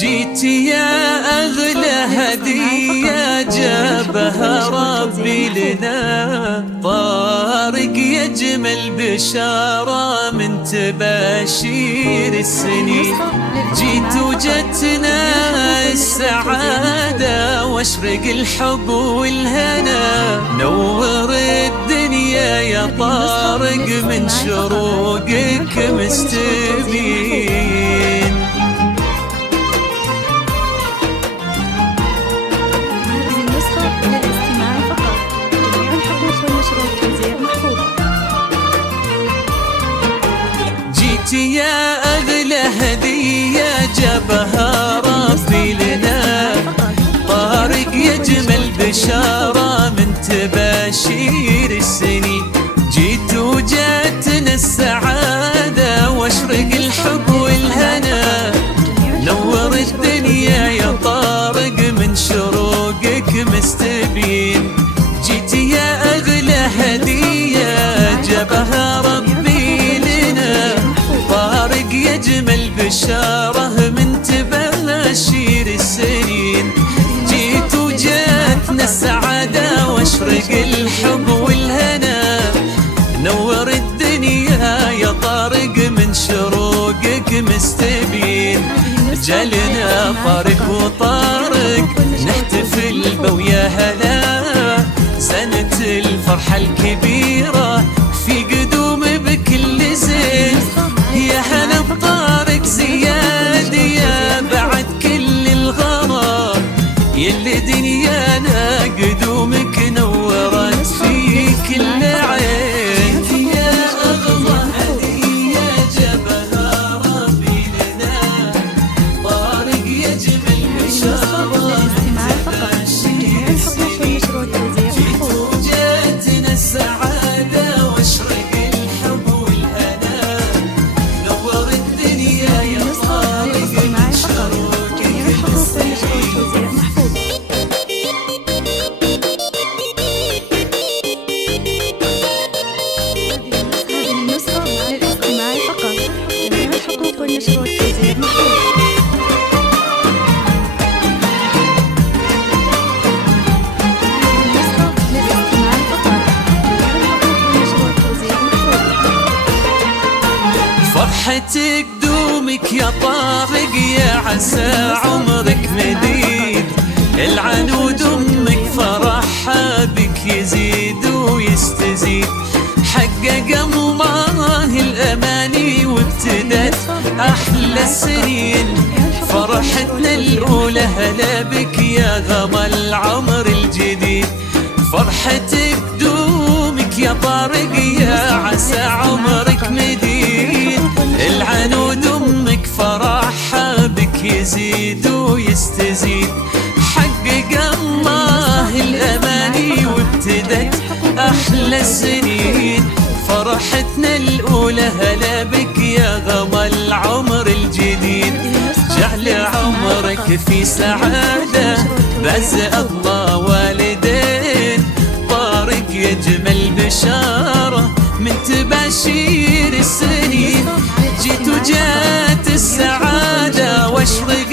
جيت يا أغلى هدية جابها ربي لنا، طارق يجمل بشارة من تباشير السنين. جيت وجتنا السعادة واشرق الحب والهنا، نور الدنيا يا طارق من شروقك مستبين. جيت يا أغلى هدية جابها ربي لنا، طارق يجمل بشارة من تباشير السنين. جيت وجاتنا السعادة واشرق الحب والهنا، نور الدنيا يا طارق من شروقك مستبين. جيت يا أغلى هدية جابها ربي لنا، طارق يجمل بشارة من تباشير السنين. جيت وجاتنا السعادة واشرق الحب والهنا، نور الدنيا يا طارق من شروقك مستبين. جالنا طارق وطارق نحتفل بويا هلا، سنة الفرحة الكبيرة في قدوم بكل زين. يا هلا بطارق زياد يا بعد كل الغرام، يلي دنيانا قدومك نورت في كل عين. يا أغلى هدية جابها ربي لنا، طارق يجمل بشارة تباشير السنين. جيت وجاتنا السعادة واشرق الحب والهنا، نور الدنيا يا طارق من شروقك مستبين. فرحتك دومك يا طارق يا عسى عمرك مديد، العنود امك فرحها بك يزيد ويستزيد. حقق الله الاماني وابتدت احلى السنين، فرحتنا الاولى هلا بك يا غمى العمر الجديد. فرحتك دومك يا طارق يا عسى عمرك مديد، العنود امك فرحها بك يزيد ويستزيد. حقق الله الاماني وابتدت احلى السنين، فرحتنا الاولى هلا بك يا غمى العمر الجديد. جعل عمرك في سعاده بعز الله والدين، طارق يجمل بشاره من تباشير السنين. جيت وجات السعاده واشرق